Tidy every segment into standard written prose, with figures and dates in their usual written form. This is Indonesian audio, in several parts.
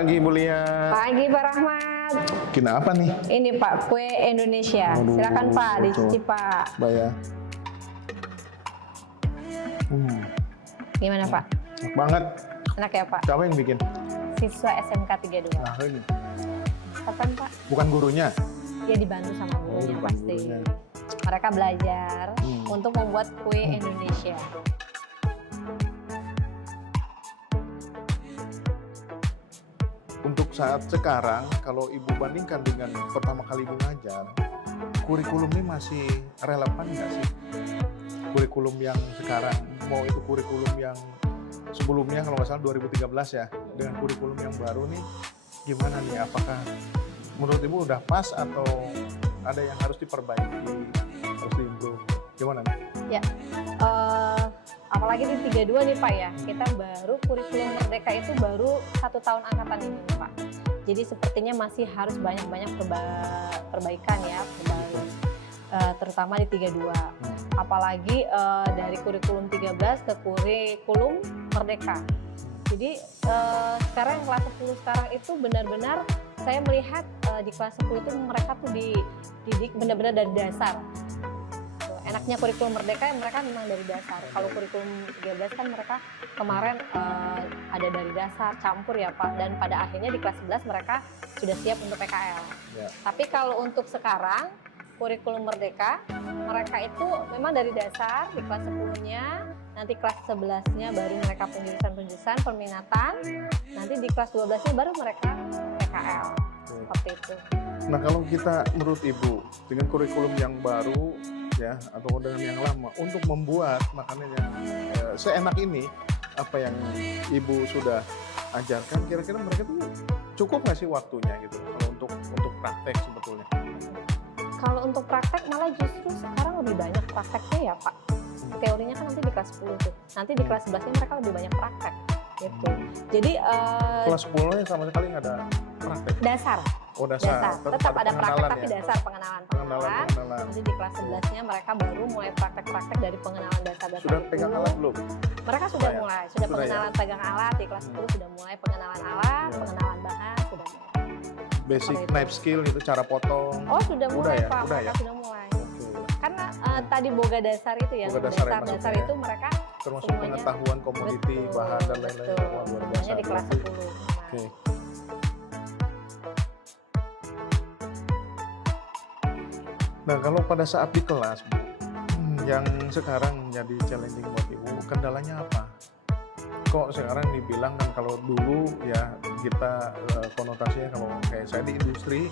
Pagi Bu Lia. Pagi Pak Rahmat. Bikin apa nih? Ini Pak, kue Indonesia. Aduh, Silakan Pak, betul. dicicip Pak. Mbak ya. Gimana Pak? Enak banget. Enak ya Pak? Siapa yang bikin? Siswa SMK 32. Nah, ini. Kapan Pak? Bukan gurunya. Dia dibantu sama gurunya bukan pasti. gurunya. Mereka belajar untuk membuat kue Indonesia. Untuk saat sekarang, kalau Ibu bandingkan dengan pertama kali Ibu ngajar, kurikulumnya masih relevan nggak sih? Kurikulum yang sekarang, mau itu kurikulum yang sebelumnya kalau nggak salah 2013 ya, dengan kurikulum yang baru nih, gimana nih? Apakah menurut Ibu udah pas atau ada yang harus diperbaiki, harus diimprove? Gimana nih? Ya, apalagi di 32 nih Pak ya, kita baru kurikulum Merdeka itu baru 1 tahun angkatan ini nih, Pak. Jadi sepertinya masih harus banyak-banyak perbaikan ya, terutama di 32. Apalagi dari kurikulum 13 ke kurikulum Merdeka. Jadi sekarang yang kelas 10 sekarang itu benar-benar saya melihat di kelas 10 itu mereka tuh dididik benar-benar dari dasar. Enaknya kurikulum Merdeka yang mereka memang dari dasar. Kalau kurikulum 13 kan mereka kemarin ada dari dasar, campur ya Pak. Dan pada akhirnya di kelas 11 mereka sudah siap untuk PKL. Ya. Tapi kalau untuk sekarang, kurikulum Merdeka, mereka itu memang dari dasar, di kelas 10-nya, nanti kelas 11-nya baru mereka penjurusan-penjurusan, perminatan, nanti di kelas 12-nya baru mereka PKL. Seperti itu. Nah kalau kita menurut Ibu, dengan kurikulum yang baru, ya atau dengan yang lama untuk membuat makanan yang seenak ini apa yang Ibu sudah ajarkan, kira-kira mereka tuh cukup nggak sih waktunya gitu kalau untuk praktek sebetulnya? Kalau untuk praktek malah justru sekarang lebih banyak prakteknya ya Pak. Teorinya kan nanti di kelas 10 tuh, nanti di kelas 11 mereka lebih banyak praktek gitu. Jadi kelas 10 sama sekali nggak ada praktek? dasar. Oh dasar. Tetap ada praktek tapi ya? dasar pengenalan. Nanti di kelas 11-nya mereka baru mulai praktek-praktek dari pengenalan dasar-dasar. Sudah pegang alat belum? Mereka sudah mulai, sudah Sudah pengenalan pegang alat di kelas 10 sudah mulai pengenalan alat, pengenalan bahan sudah mulai. Basic knife skill itu cara potong. Oh sudah mulai ya? Pak, Udah mereka ya? sudah mulai. Karena tadi boga dasar itu ya, Boga dasar yang dasar masuknya itu ya? mereka Termasuk semuanya, pengetahuan komoditi, bahan dan lain-lain. betul. Wah, luar Semuanya biasa. di kelas 10. Oke. Nah kalau pada saat di kelas, Bu, yang sekarang menjadi challenging buat Ibu, kendalanya apa? Kok sekarang dibilang kan kalau dulu ya kita konotasinya kalau kayak saya di industri,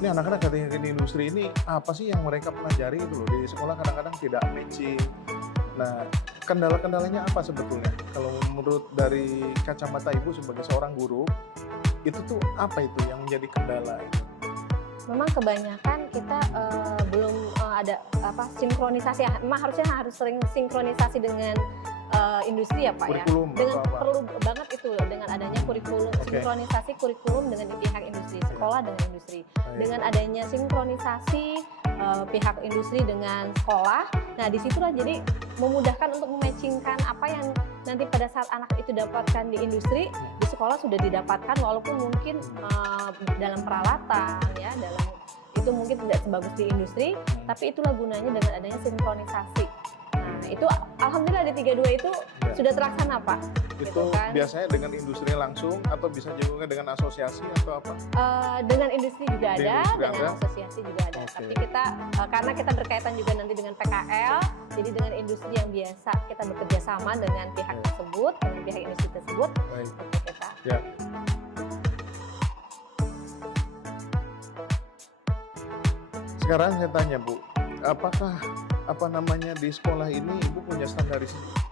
ini anak-anak ketika di industri ini apa sih yang mereka pelajari itu loh, di sekolah kadang-kadang tidak matching. Nah kendala-kendalanya apa sebetulnya? Kalau menurut dari kacamata Ibu sebagai seorang guru, itu tuh apa itu yang menjadi kendala? Memang kebanyakan kita belum ada sinkronisasi. Memang harus sering sinkronisasi dengan industri ya Pak Kurikulum ya. Dengan atau apa? perlu banget itu dengan adanya kurikulum, sinkronisasi kurikulum dengan pihak industri, sekolah dengan industri. Dengan adanya sinkronisasi pihak industri dengan sekolah. Nah disitulah jadi memudahkan untuk mematchingkan apa yang nanti pada saat anak itu dapatkan di industri, di sekolah sudah didapatkan walaupun mungkin dalam peralatan ya, dalam itu mungkin tidak sebagus di industri, tapi itulah gunanya dengan adanya sinkronisasi. Nah itu alhamdulillah di 32 itu sudah terlaksana Pak. Itu kan? biasanya dengan industri langsung atau bisa juga dengan asosiasi atau apa? Dengan industri juga Di ada, industri dengan ada? asosiasi juga ada. Oke. Tapi kita karena kita berkaitan juga nanti dengan PKL, jadi dengan industri yang biasa kita bekerja sama dengan pihak tersebut, dengan pihak industri tersebut, Baik. itu kita. Ya. Sekarang saya tanya Bu, apakah di sekolah ini Ibu punya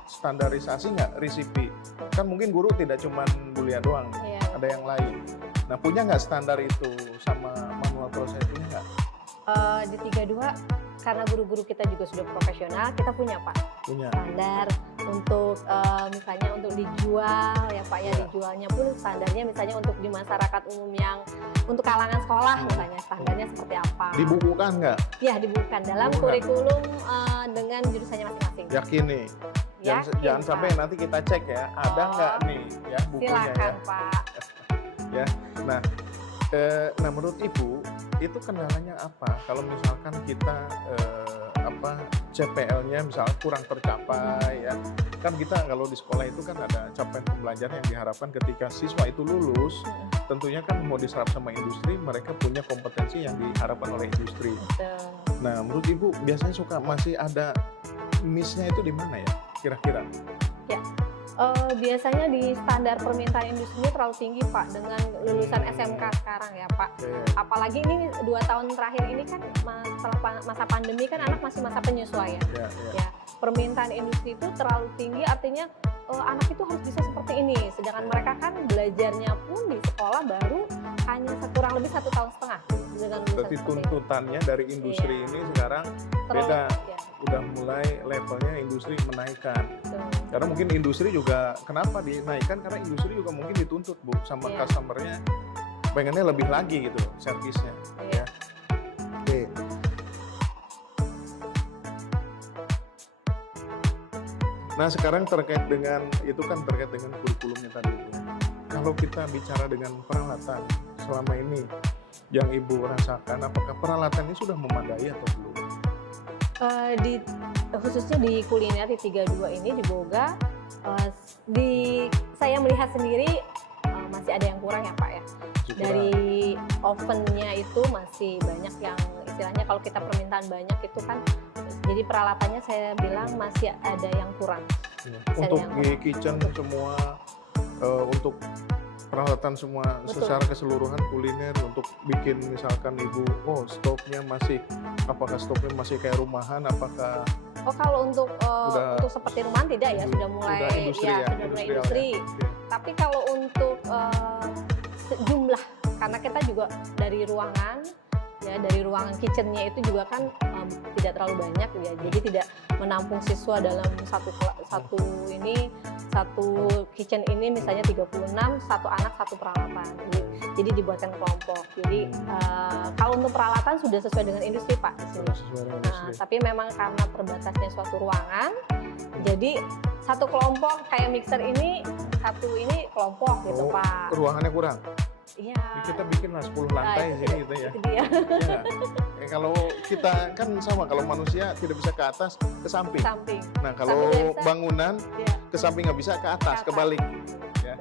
standarisasi nggak resipi? Kan mungkin guru tidak cuma Bu Lia doang, Iya. ada yang lain. Nah punya nggak standar itu sama manual proses, punya nggak? Di 32 karena guru-guru kita juga sudah profesional, kita punya Pak Punya. standar untuk misalnya untuk dijual ya Pak ya, dijualnya pun standarnya misalnya untuk di masyarakat umum yang untuk kalangan sekolah misalnya standarnya seperti apa. Dibukukan nggak? Ya dibukukan dalam kurikulum dengan jurusannya masing-masing. Yakin nih? Yakin, Jangan Pak. sampai nanti kita cek ya, ada nggak nih ya bukunya Silakan ya. Pak. ya. Nah, nah menurut Ibu itu kendalanya apa? Kalau misalkan kita CPL-nya misalnya kurang tercapai ya, kan kita kalau di sekolah itu kan ada capaian pembelajaran yang diharapkan ketika siswa itu lulus, tentunya kan mau diserap sama industri, mereka punya kompetensi yang diharapkan oleh industri. Betul. Nah, menurut Ibu biasanya masih ada miss-nya itu di mana ya kira-kira? Ya, biasanya di standar permintaan industri terlalu tinggi Pak dengan lulusan SMK sekarang ya Pak. Apalagi ini 2 tahun terakhir ini kan setelah masa pandemi kan anak masih masa penyesuaian. Ya, permintaan industri itu terlalu tinggi, artinya anak itu harus bisa seperti ini. Sedangkan mereka kan belajarnya pun di sekolah baru hanya kurang lebih 1,5 tahun dengan lulusan. Berarti tuntutannya dari industri ini sekarang beda. Udah mulai levelnya industri menaikkan. Karena mungkin industri juga kenapa dinaikkan, karena industri juga mungkin dituntut Bu sama customer-nya, pengennya lebih lagi gitu loh servisnya. Ya. Oke. Nah sekarang terkait dengan kurikulumnya tadi Bu. Kalau kita bicara dengan peralatan selama ini yang Ibu rasakan, apakah peralatan ini sudah memadai atau belum? Khususnya di kuliner di 32 ini di Boga, saya melihat sendiri masih ada yang kurang ya Pak ya. Dari ovennya itu masih banyak yang istilahnya kalau kita permintaan banyak itu kan, jadi peralatannya saya bilang masih ada yang kurang. Untuk di kitchen semua, untuk peralatan semua secara keseluruhan kuliner untuk bikin misalkan Ibu, stopnya masih, apakah stopnya masih kayak rumahan, apakah? Kalau untuk seperti rumahan tidak ya, sudah mulai industri. Tapi kalau untuk jumlah, karena kita juga dari ruangan kitchennya itu juga kan tidak terlalu banyak ya, jadi tidak menampung siswa dalam satu kitchen ini misalnya 36, satu anak satu peralatan, jadi dibuatkan kelompok. Jadi kalau untuk peralatan sudah sesuai dengan industri Pak di sini. Tapi memang karena terbatasnya suatu ruangan, jadi satu kelompok kayak mixer ini kelompok gitu Pak. Ruangannya kurang? Iya. Kita bikinlah 10 lantai sini gitu ya. Itu dia. Kalau kita kan sama, kalau manusia tidak bisa ke atas, ke samping. Nah kalau bangunan ke samping nggak bisa, ke atas, kebalik. Ya.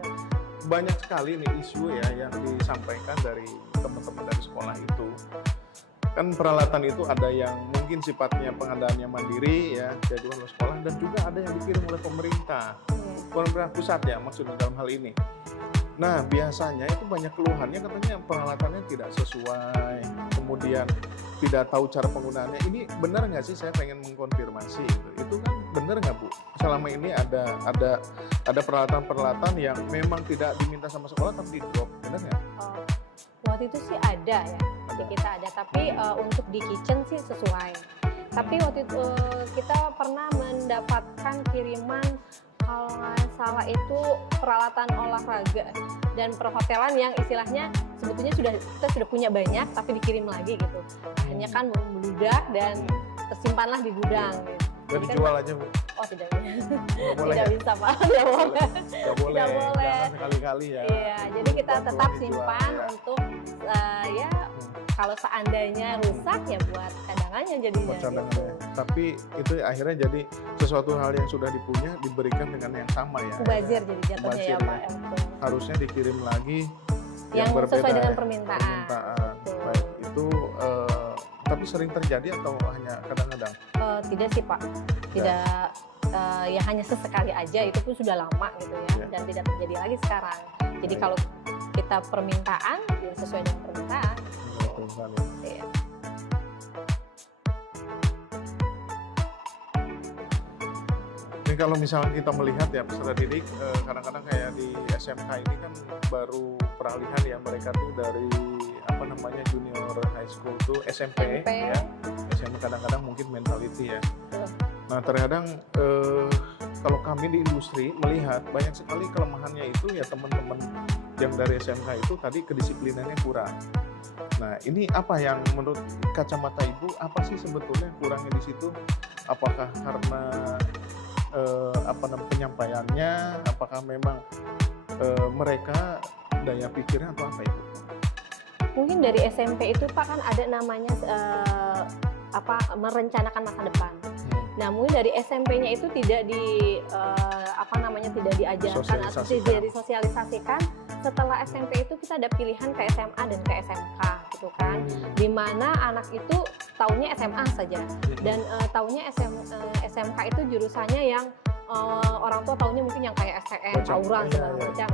Banyak sekali nih isu ya yang disampaikan dari teman-teman dari sekolah itu. Kan peralatan itu ada yang mungkin sifatnya pengadaannya mandiri ya, jadwal sekolah, dan juga ada yang dikirim oleh pemerintah pusat ya maksudnya dalam hal ini. Nah biasanya itu banyak keluhannya, katanya peralatannya tidak sesuai, kemudian tidak tahu cara penggunaannya. Ini benar nggak sih? Saya pengen mengkonfirmasi itu kan benar nggak Bu? Selama ini ada peralatan-peralatan yang memang tidak diminta sama sekolah tapi di drop, benar nggak? Waktu itu sih ada ya, di kita ada, tapi untuk di kitchen sih sesuai. Tapi waktu itu kita pernah mendapatkan kiriman, kalau nggak salah itu peralatan olahraga dan perhotelan yang istilahnya sebetulnya kita sudah punya banyak tapi dikirim lagi gitu. Hanya kan membludak dan tersimpanlah di gudang gitu. Jadi dijual aja Bu? Tidak. Boleh tidak ya? Bisa Pak, tidak boleh. Tidak boleh. Jangan sekali-kali ya. Iya, jadi kita tetap simpan untuk kalau seandainya rusak ya buat cadangannya jadinya. Buat cadangannya. Gitu. Tapi itu akhirnya jadi sesuatu hal yang sudah dipunya diberikan dengan yang sama ya. Mubazir jadi jatuhnya ya Pak. Harusnya dikirim lagi yang berbeda, sesuai dengan permintaan. Baik, itu tapi sering terjadi atau hanya kadang-kadang? Tidak sih Pak. Tidak. Ya hanya sesekali aja, itu pun sudah lama gitu ya, dan tidak terjadi lagi sekarang. Jadi kalau kita permintaan ya sesuai dengan permintaan. Iya. Ini kalau misalnya kita melihat ya peserta didik, kadang-kadang kayak di SMK ini kan baru peralihan ya, mereka tuh dari junior high school tuh SMP. Ya. SMP kadang-kadang mungkin mentality ya. Nah terkadang kalau kami di industri melihat banyak sekali kelemahannya itu ya, teman-teman yang dari SMK itu tadi kedisiplinannya kurang. Nah ini apa yang menurut kacamata Ibu, apa sih sebetulnya kurangnya di situ? Apakah karena penyampaiannya, apakah memang mereka daya pikirnya atau apa Ibu? Mungkin dari SMP itu Pak kan ada namanya merencanakan masa depan. Nah, mungkin dari SMP-nya itu tidak tidak diajarkan atau tidak disosialisasikan. Setelah SMP itu kita ada pilihan ke SMA dan ke SMK gitu kan. Dimana anak itu taunya SMA saja dan taunya SMK itu jurusannya yang orang tua taunya mungkin yang kayak STM, tawuran segala macam.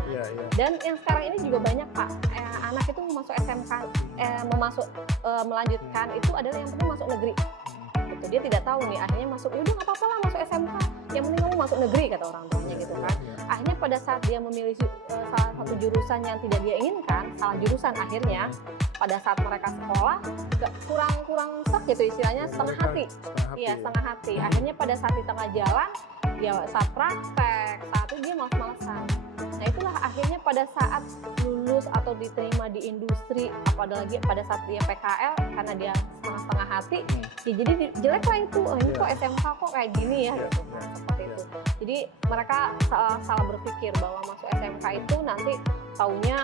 Dan yang sekarang ini juga banyak Pak, anak itu masuk SMK, melanjutkan itu adalah yang penting masuk negeri. Gitu. Dia tidak tahu nih, akhirnya masuk, ya udah nggak apa-apa lah masuk SMK, yang penting kamu masuk negeri kata orang tuanya gitu kan. Akhirnya pada saat dia memilih salah satu jurusan yang tidak dia inginkan, salah jurusan akhirnya pada saat mereka sekolah kurang sak gitu istilahnya, setengah hati. Iya, setengah hati. Akhirnya pada saat di tengah jalan ya saat praktek, saat itu dia malas-malasan. Nah itulah akhirnya pada saat lulus atau diterima di industri, apalagi pada saat dia PKL karena dia setengah hati, ya jadi jelek lah itu. Oh ini kok SMK kok kayak gini ya, gitu. Nah, seperti itu. Jadi mereka salah berpikir bahwa masuk SMK itu nanti taunya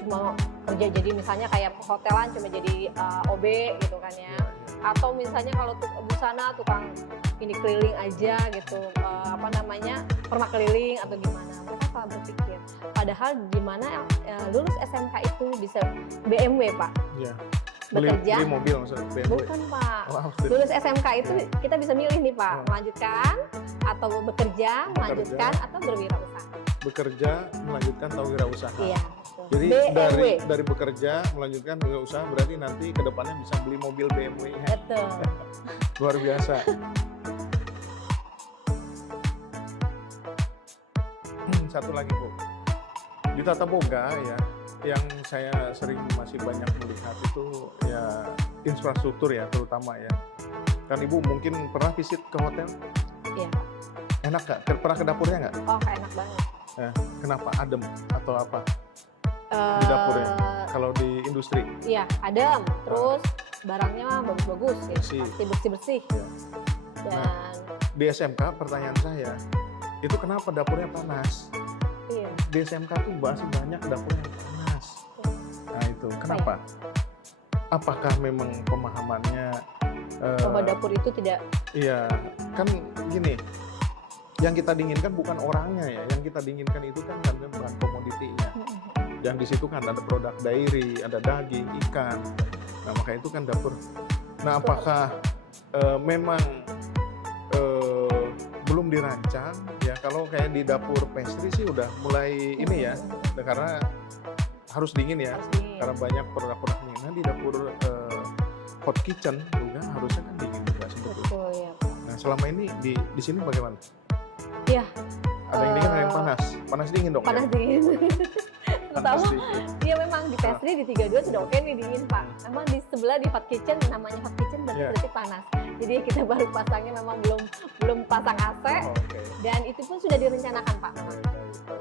cuma kerja jadi misalnya kayak perhotelan cuma jadi OB gitu kan ya. Atau misalnya kalau busana tukang ini keliling aja gitu, permak keliling atau gimana. Mereka salah berpikir. Padahal gimana lulus SMK itu bisa BMW Pak. Iya. Bekerja. Beli mobil maksudnya BMW. Bukan Pak. Lulus SMK itu kita bisa milih nih Pak, melanjutkan atau bekerja, melanjutkan atau berwirausaha. Bekerja, melanjutkan atau wirausaha. Iya. Jadi dari bekerja melanjutkan wirausaha berarti nanti kedepannya bisa beli mobil BMW. Betul. Luar biasa. Satu lagi Bu, di Tata Boga ya, yang saya sering masih banyak melihat itu ya infrastruktur ya terutama ya. Kan Ibu mungkin pernah visit ke hotel? Iya. Enak nggak? Pernah ke dapurnya nggak? Oh enak banget. Kenapa? Adem atau apa? Di dapurnya? Kalau di industri? Iya adem, terus barangnya bagus-bagus, ya. Pasti bersih-bersih. Ya. Dan di SMK pertanyaan saya, itu kenapa dapurnya panas? Iya. Di SMK tuh masih banyak dapurnya panas. Nah itu kenapa? Apakah memang pemahamannya bahwa dapur itu tidak? Iya, kan gini, yang kita dinginkan bukan orangnya ya, yang kita dinginkan itu kan bukan komoditinya. Yang di situ kan ada produk dairy, ada daging, ikan. Nah maka itu kan dapur. Nah apakah memang belum dirancang ya? Kalau kayak di dapur pastry sih udah mulai ini ya, karena harus dingin ya, karena banyak produk-produk dingin. Nah di dapur hot kitchen juga harusnya kan dingin juga sebetulnya. Betul ya Pak. Nah selama ini di sini bagaimana? Iya. Ada yang dingin, ada yang panas. Panas dingin dong. Panas ya? dingin. Terutama dia memang di pastry di 32 sudah oke nih dingin Pak. Memang di sebelah di hot kitchen, namanya hot kitchen berarti panas. Jadi kita baru pasangnya memang belum pasang AC. Dan itu pun sudah direncanakan Pak.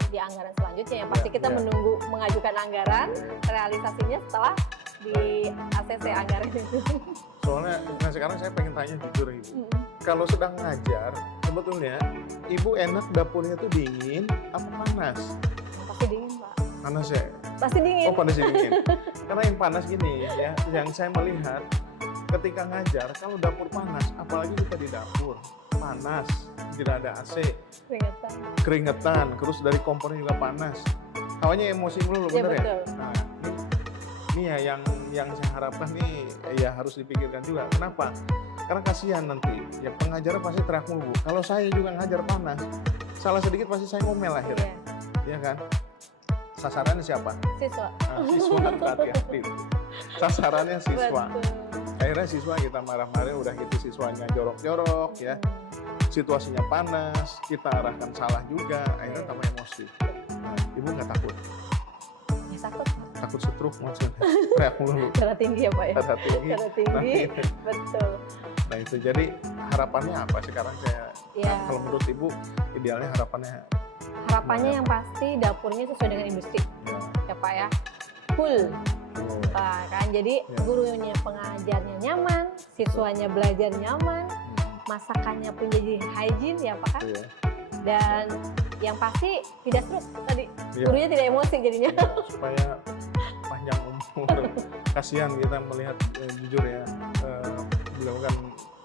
Di anggaran selanjutnya yang pasti kita menunggu mengajukan anggaran, realisasinya setelah di ACC anggaran itu. Soalnya nah sekarang saya pengen tanya jujur Ibu. Kalau sedang ngajar sebetulnya Ibu enak dapurnya tuh dingin apa panas? Pasti dingin Pak. Panas ya? Pasti dingin. Oh panas dingin. Karena yang panas gini ya, yang saya melihat ketika ngajar kalau dapur panas, apalagi kita di dapur panas, tidak ada AC, keringetan, terus dari kompornya juga panas, hawanya emosi melulu, bener ya? Nah, ini ya yang saya harapkan nih ya harus dipikirkan juga. Kenapa? Karena kasihan nanti ya pengajarnya pasti teriak mulu. Kalau saya juga ngajar panas, salah sedikit pasti saya ngomel akhirnya, ya kan? Sasarannya siapa? Siswa. Nah, siswa hati-hati. Sasarannya siswa. Betul. Akhirnya siswa kita marah-marah, udah gitu siswanya jorok-jorok ya. Situasinya panas, kita arahkan salah juga, akhirnya tambah emosi. Nah, Ibu nggak takut? Ya takut. Takut stroke maksudnya? Teriak mulu. Darah tinggi ya Pak ya? Darah tinggi. Darah tinggi, betul. Nah itu, jadi harapannya apa sekarang saya, kalau menurut Ibu, idealnya harapannya? Harapannya yang pasti dapurnya sesuai dengan industri, ya Pak ya. Full. Kan jadi gurunya pengajarnya nyaman, siswanya belajar nyaman, masakannya pun jadi hygiene ya Pak kan. Dan yang pasti tidak stroke tadi, Ya, gurunya tidak emosi jadinya. supaya panjang umur. Kasihan kita melihat, jujur ya, beliau kan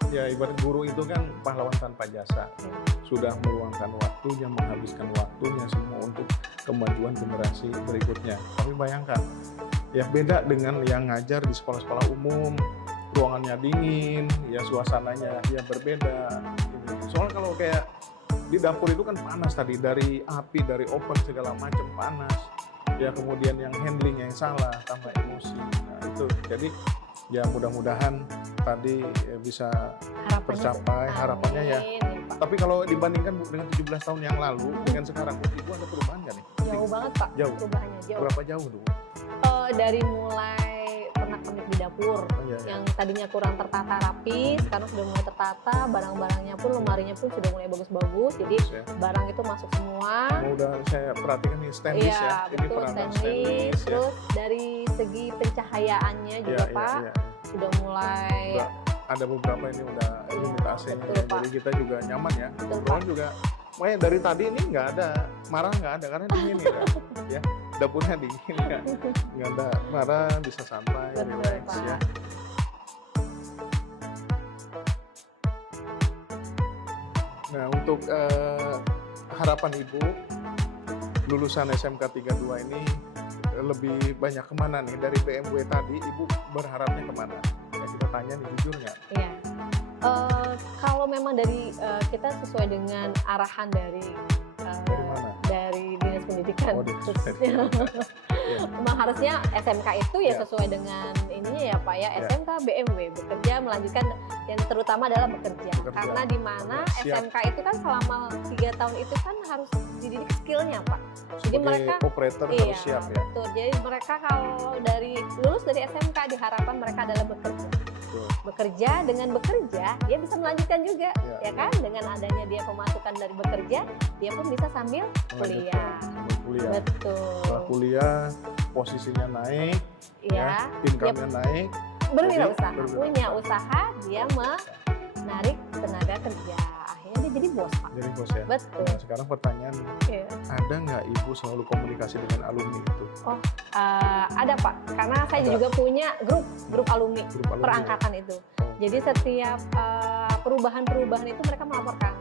ya ibarat guru itu kan pahlawan tanpa jasa. Sudah meluangkan waktunya, menghabiskan waktunya semua untuk kemajuan generasi berikutnya. Tapi bayangkan, ya beda dengan yang ngajar di sekolah-sekolah umum, ruangannya dingin, ya suasananya ya berbeda. Soalnya kalau kayak di dapur itu kan panas tadi, dari api, dari oven segala macam panas. Ya kemudian yang handlingnya yang salah, tambah emosi. Nah itu, jadi ya mudah-mudahan tadi bisa tercapai harapannya ya. Pak. Tapi kalau dibandingkan Bu dengan 17 tahun yang lalu dengan sekarang, Bu, Ibu ada perubahan nggak nih? Jauh banget Pak, Jauh. perubahannya jauh. Berapa jauh tuh? Dari mulai pernak-pernik di dapur, Iya. yang tadinya kurang tertata rapi, sekarang sudah mulai tertata, barang-barangnya pun, lemarinya pun sudah mulai bagus-bagus, jadi Bagus ya. barang itu masuk semua. Oh, udah saya perhatikan nih stainless Iya, ya. Ini betul, peralatan stainless. ya. Terus dari segi pencahayaannya juga Iya, Pak, iya. sudah mulai Udah ada beberapa ini udah Iya, unit AC-nya betul, ya. Pak. Jadi kita juga nyaman ya. Betul, Obrolan Pak. juga, makanya dari tadi ini nggak ada marah, nggak ada karena dingin ya. Ya, dapurnya dingin kan. Nggak ada marah, bisa santai, Betul, relax Pak. ya. Nah, untuk harapan Ibu lulusan SMK 32 ini lebih banyak kemana nih? Dari BMW tadi Ibu berharapnya kemana? Ya, kita tanya nih jujur nggak? Iya. Kalau memang dari kita sesuai dengan arahan dari Dari mana? dari dinas pendidikan, Oh, dinas khususnya. Iya. Memang harusnya SMK itu ya Iya. sesuai dengan ininya ya Pak ya, Iya. SMK BMW bekerja melanjutkan, yang terutama adalah bekerja. Bekerja. Karena di mana Siap. SMK itu kan selama 3 tahun itu kan harus dididik skillnya Pak. Jadi Sebagai mereka operator iya, harus siap ya. betul. Jadi mereka kalau dari lulus dari SMK diharapkan mereka adalah bekerja. Betul. Bekerja, dengan bekerja dia bisa melanjutkan juga, Iya, ya kan? Dengan adanya dia pemasukan dari bekerja, dia pun bisa sambil kuliah. Melanjutkan sambil kuliah. Betul. Setelah kuliah posisinya naik, Ya, income-nya naik. berwirausaha, Jadi, punya usaha, dia menarik tenaga kerja. Akhirnya dia jadi bos, Pak. Jadi bos ya. Betul. Nah, sekarang pertanyaan, Iya. ada nggak Ibu selalu komunikasi dengan alumni itu? Ada Pak, karena saya Ada. juga punya grup alumni Grup alumni. perangkatan itu. Oh, Jadi setiap perubahan-perubahan itu mereka melaporkan.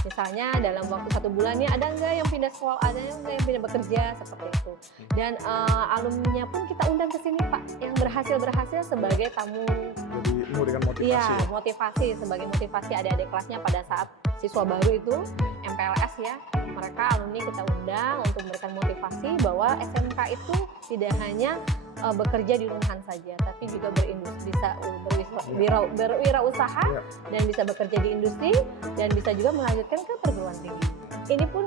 Misalnya dalam waktu 1 bulan nih ada nggak yang pindah sekolah, ada nggak yang pindah bekerja, seperti itu. Dan alumninya pun kita undang ke sini Pak, yang berhasil sebagai tamu. jadi memberikan motivasi. Iya, ya? motivasi, sebagai motivasi adik-adik kelasnya pada saat siswa baru itu, MPLS ya. Mereka alumni kita undang untuk memberikan motivasi bahwa SMK itu tidak hanya bekerja di rumahan saja, tapi juga berindustri, bisa berwirausaha, Iya. dan bisa bekerja di industri, dan bisa juga melanjutkan ke perguruan tinggi. Ini pun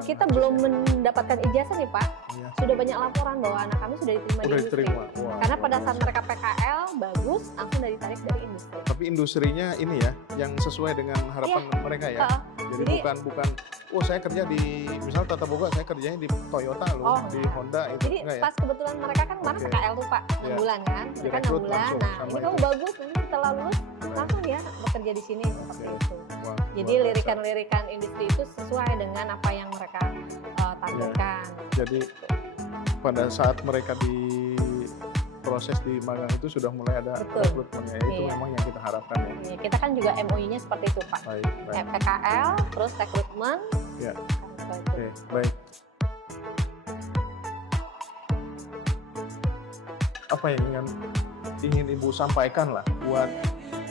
kita belum mendapatkan ijazah nih Pak. Iya. Sudah banyak laporan bahwa anak kami sudah diterima di Udah industri. diterima. Wah, Karena luar pada saat biasa. mereka PKL bagus, langsung dari ditarik dari industri. Tapi industrinya ini ya, yang sesuai dengan harapan mereka ya. Heeh. Jadi Jadi- bukan, oh saya kerja di, misal Tata Boga, saya kerjanya di Toyota loh, Oh, di enggak. Honda itu Jadi enggak ya? pas kebetulan mereka kan kemarin Oke. PKL tuh Pak, 6 Iya. bulan kan, mereka 6 Direkrut bulan. langsung Nah sama ini itu. kamu bagus, nanti setelah lulus langsung ya bekerja di sini seperti Oke. itu. Wah, Jadi luar biasa. lirikan-lirikan industri itu sesuai dengan apa yang mereka tampilkan. Jadi pada saat mereka di proses di magang itu sudah mulai ada Betul. rekrutmennya, itu Iya. memang yang kita harapkan ya. Iya, kita kan juga MOU-nya seperti itu Pak. Baik, baik. PKL, terus rekrutmen. Iya. kan, seperti itu. Oke, baik. Apa yang ingin Ibu sampaikan lah buat,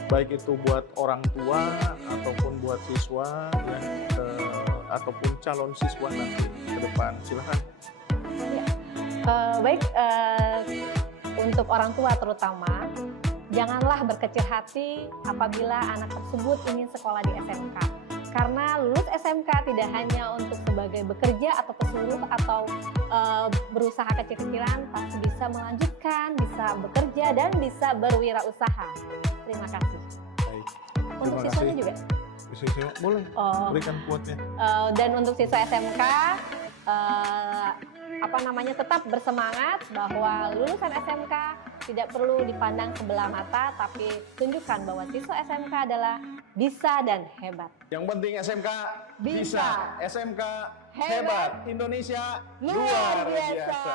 baik itu buat orang tua ataupun buat siswa ya, ataupun calon siswa nanti ke depan, silakan. Baik, untuk orang tua terutama, janganlah berkecil hati apabila anak tersebut ingin sekolah di SMK. Karena lulus SMK tidak hanya untuk sebagai bekerja atau pesuruh atau berusaha kecil-kecilan, tapi bisa melanjutkan, bisa bekerja, dan bisa berwirausaha. Terima kasih. Baik. Untuk Terima siswanya kasih. juga. Siswa, boleh Oh, berikan quote-nya. dan untuk siswa SMK, tetap bersemangat bahwa lulusan SMK Tidak perlu dipandang sebelah mata, tapi tunjukkan bahwa siswa SMK adalah bisa dan hebat. Yang penting SMK Bisa. SMK Hebat. Indonesia Luar biasa.